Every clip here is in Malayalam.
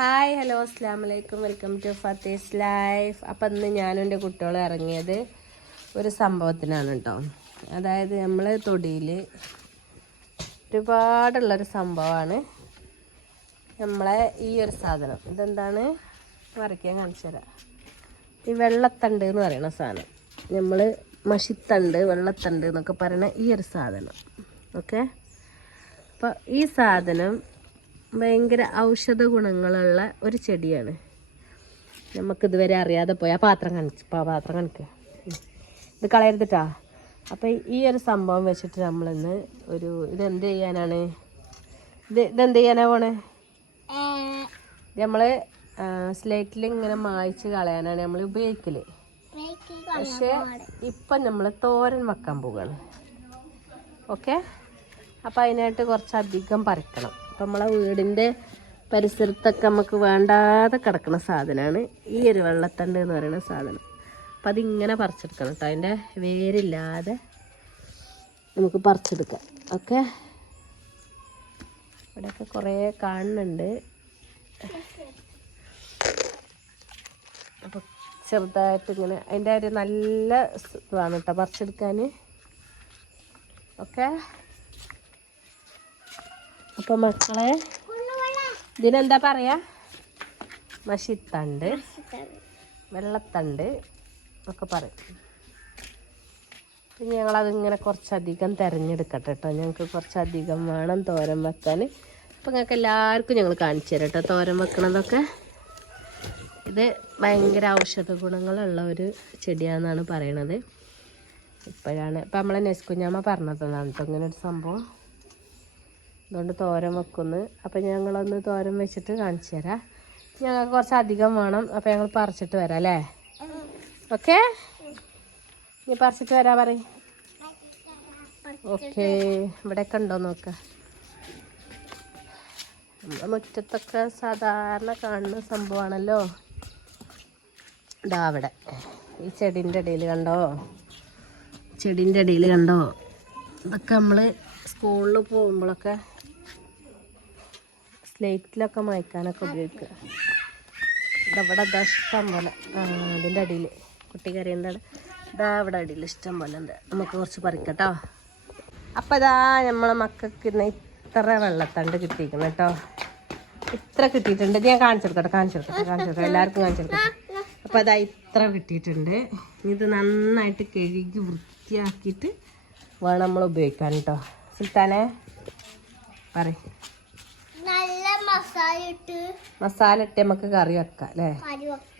ഹായ് ഹലോ അസ്സാം വലൈക്കും വെൽക്കം ടു ഫത്തേസ് ലൈഫ്. അപ്പം ഇന്ന് ഞാനും എന്റെ കുട്ടികളും ഇറങ്ങിയത് ഒരു സംഭവത്തിനാണ് കേട്ടോ അതായത് നമ്മൾ തൊടിയിൽ ഒരുപാടുള്ളൊരു സംഭവമാണ് നമ്മളെ ഈ ഒരു സാധനം. ഇതെന്താണ്? വരയ്ക്കാൻ കാണിച്ചു തരാം. ഈ വെള്ളത്തണ്ട് എന്ന് പറയുന്ന സാധനം. നമ്മൾ മഷിത്തണ്ട് വെള്ളത്തണ്ട് എന്നൊക്കെ പറയുന്ന ഈ ഒരു സാധനം. ഓക്കെ? അപ്പോൾ ഈ സാധനം ഭയങ്കര ഔഷധ ഗുണങ്ങളുള്ള ഒരു ചെടിയാണ്. നമുക്കിതുവരെ അറിയാതെ പോയി. ആ പാത്രം കണിച്ച് പാത്രം കാണിക്കുക ഇത് കളയരുതിട്ടാ. അപ്പോൾ ഈ ഒരു സംഭവം വെച്ചിട്ട് നമ്മളിന്ന് ഒരു ഇതെന്ത് ചെയ്യാനാണ്? ഇത് ഇതെന്ത് ചെയ്യാനാ പോണേ? നമ്മൾ സ്ലേറ്റിൽ ഇങ്ങനെ മായ്ച്ച് കളയാനാണ് നമ്മൾ ഉപയോഗിക്കൽ. പക്ഷേ ഇപ്പം നമ്മൾ തോരൻ വെക്കാൻ പോവുകയാണ് ഓക്കെ? അപ്പോൾ അതിനായിട്ട് കുറച്ചധികം പറിക്കണം. അപ്പം നമ്മളെ വീടിന്റെ പരിസരത്തൊക്കെ നമുക്ക് വേണ്ടാതെ കിടക്കുന്ന സാധനമാണ് ഈ ഒരു വെള്ളത്തണ്ട് എന്ന് പറയുന്ന സാധനം. അപ്പം അതിങ്ങനെ പറിച്ചെടുക്കണം കേട്ടോ അതിന്റെ വേരില്ലാതെ നമുക്ക് പറിച്ചെടുക്കാം. ഓക്കെ? ഇവിടെയൊക്കെ കുറേ കാണുന്നുണ്ട്. അപ്പോൾ ചെറുതായിട്ട് ഇങ്ങനെ അതിന്റെ ഒരു നല്ല ഇതാണ് കേട്ടോ പറിച്ചെടുക്കാൻ ഓക്കെ? അപ്പോൾ മക്കളെ ഇതിനെന്താ പറയാ? മഷിത്തണ്ട് വെള്ളത്തണ്ട് ഒക്കെ പറയും. ഞങ്ങളതിങ്ങനെ കുറച്ചധികം തിരഞ്ഞെടുക്കട്ടെ കേട്ടോ ഞങ്ങൾക്ക് കുറച്ചധികം വേണം തോരൻ വെക്കാൻ. അപ്പം ഞങ്ങൾക്ക് എല്ലാവർക്കും ഞങ്ങൾ കാണിച്ചു തരാം കേട്ടോ തോരൻ വെക്കണതൊക്കെ ഇത് ഭയങ്കര ഔഷധ ഗുണങ്ങളുള്ള ഒരു ചെടിയാണെന്നാണ് പറയണത്. ഇപ്പോഴാണ്. ഇപ്പം നമ്മളെ നെസ്കുഞ്ഞാമ്മ പറഞ്ഞതാണ് കേട്ടോ ഇങ്ങനെ ഒരു സംഭവം. അതുകൊണ്ട് തോരൻ വെക്കുന്നു. അപ്പം ഞങ്ങളൊന്ന് തോരൻ വെച്ചിട്ട് കാണിച്ചു തരാം. ഞങ്ങൾക്ക് കുറച്ച് അധികം വേണം. അപ്പം ഞങ്ങൾ പറിച്ചിട്ട് വരാം അല്ലേ? ഓക്കെ? ഇനി പറിച്ചിട്ട് വരാ പറയും. ഓക്കെ. ഇവിടെയൊക്കെ ഉണ്ടോ നോക്ക. നമ്മുടെ മുറ്റത്തൊക്കെ സാധാരണ കാണുന്ന സംഭവമാണല്ലോ. ഇതാ അവിടെ. ഈ ചെടീന്റെ ഇടയിൽ കണ്ടോ? ചെടീന്റെ ഇടയിൽ കണ്ടോ? ഇതൊക്കെ നമ്മൾ സ്കൂളിൽ പോകുമ്പോഴൊക്കെ സ്ലേറ്റിലൊക്കെ മായ്ക്കാനൊക്കെ ഉപയോഗിക്കുക. ഇതവിടെ ഇതാ ഇഷ്ടം പോലെ. അതിന്റെ അടിയിൽ. കുട്ടി എന്താണ് ഇതാ അവിടെ അടിയിൽ ഇഷ്ടം പോലെ ഉണ്ട്. നമുക്ക് കുറച്ച് പറിക്കട്ടോ. അപ്പം ഇതാ നമ്മളെ മക്കൾക്ക് ഇന്ന് ഇത്ര വെള്ളത്തണ്ട് കിട്ടിയിരിക്കണം കേട്ടോ. ഇത്ര കിട്ടിയിട്ടുണ്ട്. ഞാൻ കാണിച്ചെടുക്കട്ടെ കാണിച്ചെടുക്കട്ടെ കാണിച്ചെടുക്കട്ടെ. എല്ലാവർക്കും കാണിച്ചെടുക്കട്ടെ. അപ്പോൾ അതാ ഇത്ര കിട്ടിയിട്ടുണ്ട്. ഇത് നന്നായിട്ട് കഴുകി വൃത്തിയാക്കിയിട്ട് വേണം നമ്മൾ ഉപയോഗിക്കാൻ കേട്ടോ. സുൽത്താനെ നല്ല മസാല ഇട്ട് നമുക്ക് കറി വെക്കാം അല്ലേ?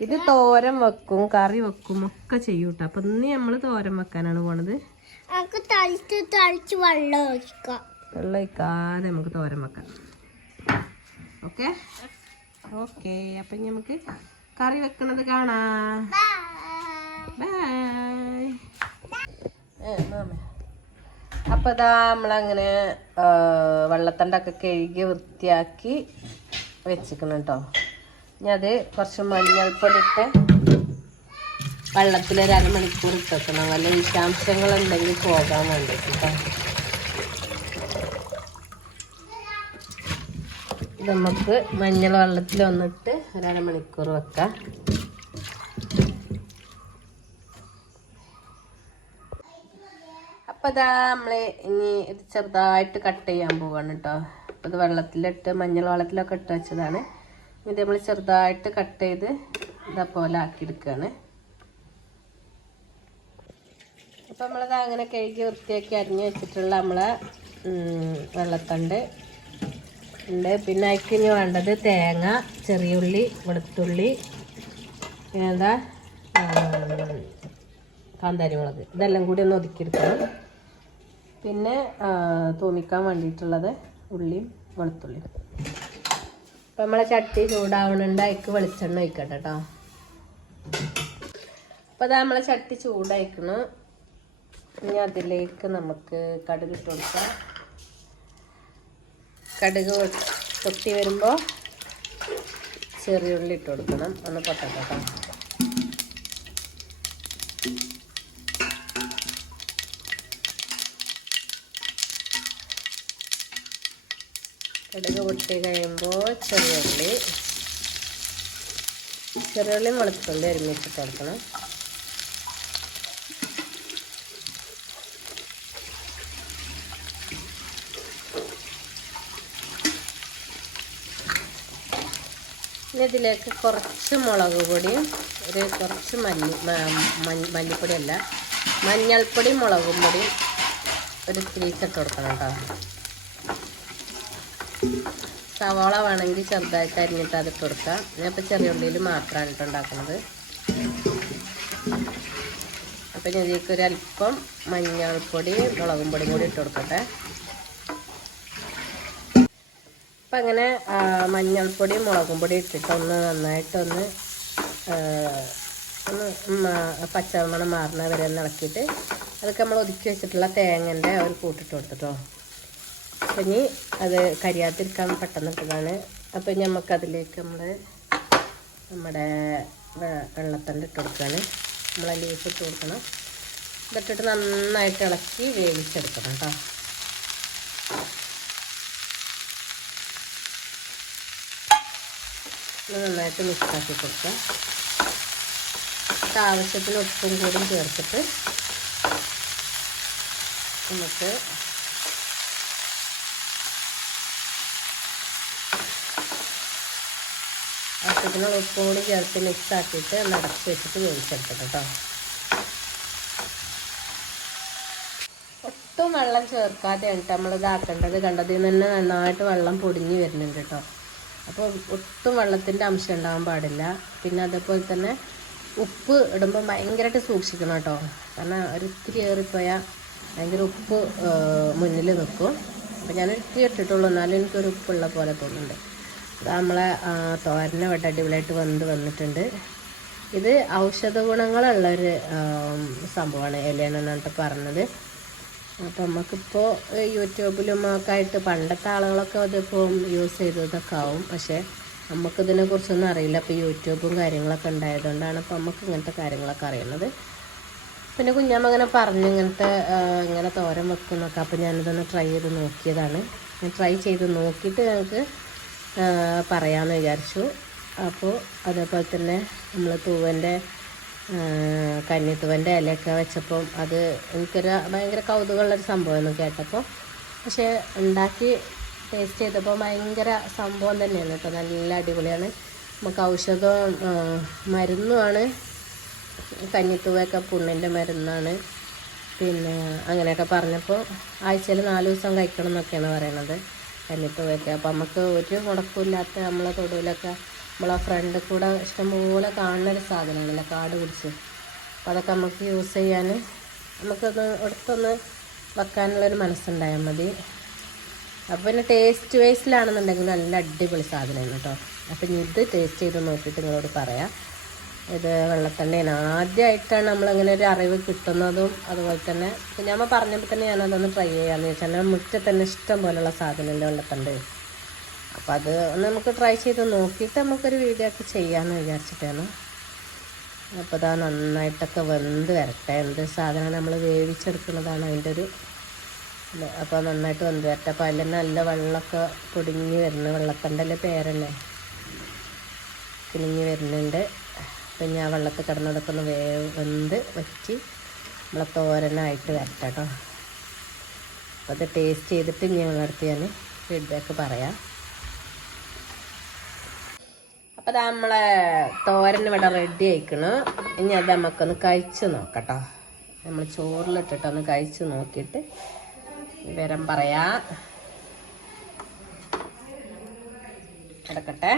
ഇത് തോരൻ വെക്കും കറി വെക്കും ഒക്കെ ചെയ്യും കേട്ടോ അപ്പൊ ഇന്ന് നമ്മൾ തോരൻ വെക്കാനാണ് പോണത്. നമുക്ക് തളിച്ച് തളിച്ച് വെള്ളം ഒഴിക്കാം. വെള്ളം ഒഴിക്കാതെ നമുക്ക് തോരൻ വെക്കാം. ഓക്കെ? ഓക്കെ അപ്പൊ ഇനി നമുക്ക് കറി വെക്കണത് കാണാ. ബൈ അപ്പോൾ ഇതാ നമ്മളങ്ങനെ വെള്ളത്തണ്ടൊക്കെ കഴുകി വൃത്തിയാക്കി വെച്ചിക്കണം കേട്ടോ ഇനി അത് കുറച്ച് മഞ്ഞൾപ്പൊടി ഇട്ട് വെള്ളത്തിൽ ഒരു അരമണിക്കൂർ ഇട്ടേക്കണം. വല്ല വിഷാംശങ്ങൾ ഉണ്ടെങ്കിൽ പോകാൻ വേണ്ടിയിട്ട്. കേട്ടോ നമുക്ക് മഞ്ഞൾ വെള്ളത്തിൽ വന്നിട്ട് ഒരു അരമണിക്കൂർ വെക്കാം. അപ്പം ഇതാ നമ്മൾ ഇനി ഇത് ചെറുതായിട്ട് കട്ട് ചെയ്യാൻ പോവാണ് കേട്ടോ അപ്പം ഇത് വെള്ളത്തിലിട്ട് മഞ്ഞൾ വെള്ളത്തിലൊക്കെ ഇട്ട് വെച്ചതാണ്. ഇത് നമ്മൾ ചെറുതായിട്ട് കട്ട് ചെയ്ത് ഇതേപോലെ ആക്കിയെടുക്കുകയാണ് അപ്പം നമ്മളത് അങ്ങനെ കഴുകി വൃത്തിയാക്കി അരിഞ്ഞ് വെച്ചിട്ടുള്ള നമ്മളെ വെള്ളത്തണ്ട് ഉണ്ട്. പിന്നെ അതിക്ക് ഇനി വേണ്ടത് തേങ്ങ ചെറിയുള്ളി വെളുത്തുള്ളി പിന്നെന്താ കാന്താരി മുളക് ഇതെല്ലാം കൂടി ഒന്ന് ഒതുക്കിയെടുക്കണം. പിന്നെ തൂമിക്കാൻ വേണ്ടിയിട്ടുള്ളത് ഉള്ളിയും വെളുത്തുള്ളിയും. അപ്പം നമ്മളെ ചട്ടി ചൂടാവണുണ്ട് അതിക്ക് വെളിച്ചെണ്ണ ഒഴിക്കട്ടെ കേട്ടോ അപ്പോൾ അത് നമ്മളെ ചട്ടി ചൂടായിക്കണു. ഇനി അതിലേക്ക് നമുക്ക് കടുക് ഇട്ട് കൊടുക്കാം. കടുക് പൊട്ടി വരുമ്പോൾ ചെറിയുള്ളി ഇട്ട് കൊടുക്കണം. ഒന്ന് പൊട്ടട്ടെ കടുക് പൊട്ടി കഴിയുമ്പോൾ ചെറിയുള്ളി ചെറിയുള്ളി വെളുത്തുള്ളി ഒരുമിച്ചിട്ട് കൊടുക്കണം. ഇനി ഇതിലേക്ക് കുറച്ച് മുളക് പൊടിയും ഒരു കുറച്ച് മല്ലി മല്ലിപ്പൊടിയല്ല മഞ്ഞൾപ്പൊടിയും മുളകും പൊടിയും ഒരു ഇട്ട് കൊടുക്കണം കേട്ടോ. സവാള വേണമെങ്കിൽ ചെറുതായിട്ട് അരിഞ്ഞിട്ട് അതിട്ട് കൊടുക്കാം ഞാനിപ്പോൾ ചെറിയ ഉള്ളിയിൽ മാത്രമാണ് ഇട്ട് ഉണ്ടാക്കുന്നത്. അപ്പം ഇതിലേക്ക് ഒരു അല്പം മഞ്ഞൾപ്പൊടി മുളകും പൊടിയും കൂടി ഇട്ട് കൊടുക്കട്ടെ. അപ്പം അങ്ങനെ മഞ്ഞൾപ്പൊടി മുളകും പൊടി ഇട്ടിട്ട് ഒന്ന് നന്നായിട്ടൊന്ന് ഒന്ന് പച്ചമണം മാറുന്ന വരെ ഒന്ന് ഇളക്കിയിട്ട് അതൊക്കെ നമ്മൾ ഒതുക്കി വെച്ചിട്ടുള്ള തേങ്ങന്റെ ഒരു കൂട്ടിട്ട് കൊടുത്തിട്ടോ. അപ്പം ഇനി അത് കരിയാതിരിക്കാൻ പെട്ടെന്ന് ഇട്ടതാണ്. അപ്പം ഇനി നമുക്കതിലേക്ക് നമ്മൾ നമ്മുടെ വെള്ളത്തണ്ട് ഇട്ട് കൊടുക്കുകയാണ് നമ്മളെ ലീഫ് ഇട്ട് കൊടുക്കണം. ഇതിട്ടിട്ട് നന്നായിട്ട് ഇളക്കി വേവിച്ചെടുക്കണം കേട്ടോ നന്നായിട്ട് മിക്സാക്കി കൊടുക്കുക ആവശ്യത്തിന് ഉപ്പും കൂടി ചേർത്തിട്ട് നമുക്ക് ആവശ്യത്തിന് ഉപ്പും കൂടി ചേർത്ത് മിക്സ് ആക്കിയിട്ട് ഒന്ന് അടച്ച് വെച്ചിട്ട് വേവിച്ചെടുക്കണം കേട്ടോ ഒട്ടും വെള്ളം ചേർക്കാതെയാണ് നമ്മൾ ഇതാക്കേണ്ടത് കണ്ടതിൽ നിന്ന് തന്നെ നന്നായിട്ട് വെള്ളം പൊടിഞ്ഞ് വരുന്നുണ്ട് കേട്ടോ അപ്പോൾ ഒട്ടും വെള്ളത്തിന്റെ അംശം ഉണ്ടാകാൻ പാടില്ല. പിന്നെ അതേപോലെ തന്നെ ഉപ്പ് ഇടുമ്പോൾ ഭയങ്കരമായിട്ട് സൂക്ഷിക്കണം കേട്ടോ കാരണം ഒരിത്തിരി ഏറിപ്പോയാൽ ഭയങ്കര ഉപ്പ് മുന്നിൽ നിൽക്കും അപ്പോൾ ഞാനൊരിത്തിരി ഇട്ടിട്ടുള്ളൂ. എന്നാലും എനിക്കൊരു ഉപ്പുള്ള പോലെ തോന്നുന്നുണ്ട്. നമ്മളെ തോരനെ ഇവിടെ അടിപൊളിയായിട്ട് വന്ന് വന്നിട്ടുണ്ട്. ഇത് ഔഷധ ഗുണങ്ങളുള്ളൊരു സംഭവമാണ് സംഭവമാണ് എന്നിട്ട് പറഞ്ഞത്. അപ്പം നമുക്കിപ്പോൾ യൂട്യൂബിലും ഒക്കെ ആയിട്ട് പണ്ടത്തെ ആളുകളൊക്കെ അതിപ്പോൾ യൂസ് ചെയ്തതൊക്കെ ആവും. പക്ഷേ നമുക്കിതിനെ കുറിച്ചൊന്നും അറിയില്ല. അപ്പോൾ യൂട്യൂബും കാര്യങ്ങളൊക്കെ ഉണ്ടായതുകൊണ്ടാണ് ഇപ്പോൾ നമുക്ക് ഇങ്ങനത്തെ കാര്യങ്ങളൊക്കെ അറിയുന്നത്. പിന്നെ കുഞ്ഞമ്മ അങ്ങനെ പറഞ്ഞു ഇങ്ങനത്തെ ഇങ്ങനെ തോരം വെക്കുന്നൊക്കെ അപ്പോൾ ഞാനിതൊന്ന് ട്രൈ ചെയ്ത് നോക്കിയതാണ്. ഞാൻ ട്രൈ ചെയ്ത് നോക്കിയിട്ട് ഞങ്ങൾക്ക് പറയാമെന്ന് വിചാരിച്ചു. അപ്പോൾ അതേപോലെ തന്നെ നമ്മൾ തൂവന്റെ കന്നിത്തുവന്റെ ഇലയൊക്കെ വെച്ചപ്പം അത് എനിക്കൊരു ഭയങ്കര കൗതുകമുള്ളൊരു സംഭവമായിരുന്നു കേട്ടപ്പോൾ പക്ഷേ ഉണ്ടാക്കി ടേസ്റ്റ് ചെയ്തപ്പോൾ ഭയങ്കര സംഭവം തന്നെയാണ് കേട്ടോ. നല്ല അടിപൊളിയാണ്. നമുക്ക് ഔഷധവും ആ, മരുന്നുമാണ്. കഞ്ഞിത്തുവയൊക്കെ പുണ്ണിന്റെ മരുന്നാണ്. പിന്നെ അങ്ങനെയൊക്കെ പറഞ്ഞപ്പോൾ ആഴ്ചയിൽ നാല് ദിവസം കഴിക്കണം എന്നൊക്കെയാണ് പറയണത്. കഞ്ഞിത്തുവയൊക്കെ അപ്പോൾ നമുക്ക് ഒരു മുടക്കമില്ലാത്ത നമ്മളെ തൊടുവിലൊക്കെ നമ്മളെ ഫ്രണ്ട് കൂടെ ഇഷ്ടംപോലെ കാണുന്നൊരു സാധനമാണല്ലോ കാട് പിടിച്ച്. അപ്പോൾ അതൊക്കെ നമുക്ക് യൂസ് ചെയ്യാൻ നമുക്കത് എടുത്തൊന്ന് വെക്കാനുള്ളൊരു മനസ്സുണ്ടായാൽ മതി. അപ്പോൾ പിന്നെ ടേസ്റ്റ് വൈസിലാണെന്നുണ്ടെങ്കിൽ നല്ല അടിപൊളി സാധനമാണ് കേട്ടോ അപ്പം ഇത് ടേസ്റ്റ് ചെയ്ത് നോക്കിയിട്ട് നിങ്ങളോട് പറയാം. ഇത് വെള്ളത്തണ്ണയാണ് ആദ്യമായിട്ടാണ് നമ്മളിങ്ങനെ ഒരു അറിവ് കിട്ടുന്നതും അതുപോലെ തന്നെ പിന്നെ അമ്മ പറഞ്ഞപ്പോൾ തന്നെ ഞാനതൊന്ന് ട്രൈ ചെയ്യാമെന്ന് വെച്ചാൽ മുറ്റത്ത് തന്നെ ഇഷ്ടം പോലുള്ള സാധനമല്ലേ വെള്ളത്തണ്ട്. അപ്പോൾ അത് നമുക്ക് ട്രൈ ചെയ്ത് നോക്കിയിട്ട് നമുക്കൊരു വീഡിയോ ഒക്കെ ചെയ്യാമെന്ന് വിചാരിച്ചിട്ടാണ്. അപ്പോൾ ഇതാ നന്നായിട്ടൊക്കെ വെന്ത് വരട്ടെ. എന്ത് സാധനം നമ്മൾ വേവിച്ചെടുക്കുന്നതാണ് അതിന്റെ ഒരു അപ്പോൾ നന്നായിട്ട് വെന്ത് വരട്ടെ. അപ്പോൾ അതിൽ നല്ല വെള്ളമൊക്കെ പൊടിഞ്ഞ് വരുന്ന വെള്ളത്തണ്ടല്ലേ പേരല്ലേ? പൊടിഞ്ഞ് വരുന്നുണ്ട്. അപ്പം ഞാൻ വെള്ളത്തിൽ കിടന്നതൊക്കെ വേ വെന്ത് നമ്മളെ തോരനായിട്ട് വരട്ടെ കേട്ടോ അപ്പോൾ അത് ടേസ്റ്റ് ചെയ്തിട്ട് ഇനി അടുത്ത് ഞാൻ ഫീഡ്ബാക്ക് പറയാം. അപ്പോൾ അത് നമ്മളെ തോരൻ ഇവിടെ റെഡി ആയിക്കണ്. ഇനി അത് നമുക്കൊന്ന് കഴിച്ച് നോക്കട്ടോ. നമ്മൾ ചോറിലിട്ടിട്ടൊന്ന് കഴിച്ച് നോക്കിയിട്ട് വിവരം പറയാം. കിടക്കട്ടെ.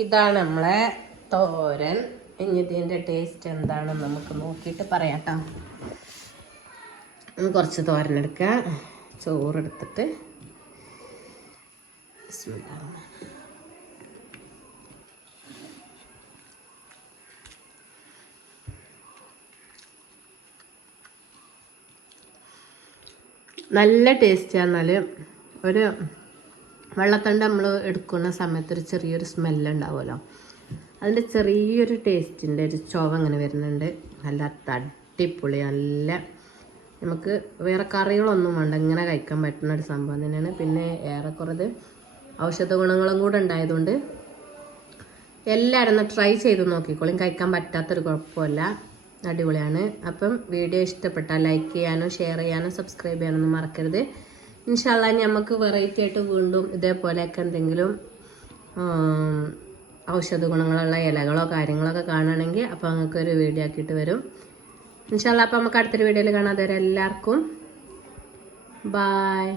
ഇതാണ് നമ്മളെ തോരൻ. ഇനി ടേസ്റ്റ് എന്താണെന്ന് നമുക്ക് നോക്കിയിട്ട് പറയാം കേട്ടോ കുറച്ച് തോരൻ എടുക്കുക. ചോറെടുത്തിട്ട്. നല്ല ടേസ്റ്റ് എന്നാൽ ഒരു വെള്ളത്തണ്ട് നമ്മൾ എടുക്കുന്ന സമയത്ത് ഒരു ചെറിയൊരു സ്മെല്ല് ഉണ്ടാവുമല്ലോ അതിന്റെ ചെറിയൊരു ടേസ്റ്റിന്റെ ഒരു ചുവ അങ്ങനെ വരുന്നുണ്ട്. നല്ല തട്ടിപ്പൊളി നല്ല നമുക്ക് വേറെ കറികളൊന്നും വേണ്ട ഇങ്ങനെ കഴിക്കാൻ പറ്റുന്ന ഒരു സംഭവം തന്നെയാണ്. പിന്നെ ഏറെക്കുറത് ഔഷധ ഗുണങ്ങളും കൂടെ ഉണ്ടായതുകൊണ്ട് എല്ലാവരും ഒന്ന് ട്രൈ ചെയ്ത് നോക്കിക്കോളും. കഴിക്കാൻ പറ്റാത്തൊരു കുഴപ്പമില്ല. അടിപൊളിയാണ്. അപ്പം വീഡിയോ ഇഷ്ടപ്പെട്ടാൽ ലൈക്ക് ചെയ്യാനോ ഷെയർ ചെയ്യാനോ സബ്സ്ക്രൈബ് ചെയ്യാനൊന്നും മറക്കരുത്. ഇൻഷാല്ല നമുക്ക് വെറൈറ്റി ആയിട്ട് വീണ്ടും ഇതേപോലെയൊക്കെ എന്തെങ്കിലും ഔഷധ ഗുണങ്ങളുള്ള ഇലകളോ കാര്യങ്ങളൊക്കെ കാണുകയാണെങ്കിൽ അപ്പോൾ ഒരു വീഡിയോ ആക്കിയിട്ട് വരും. ഇൻഷാല്ല അപ്പോൾ നമുക്ക് അടുത്തൊരു വീഡിയോയിൽ കാണാതെ എല്ലാവർക്കും ബായ്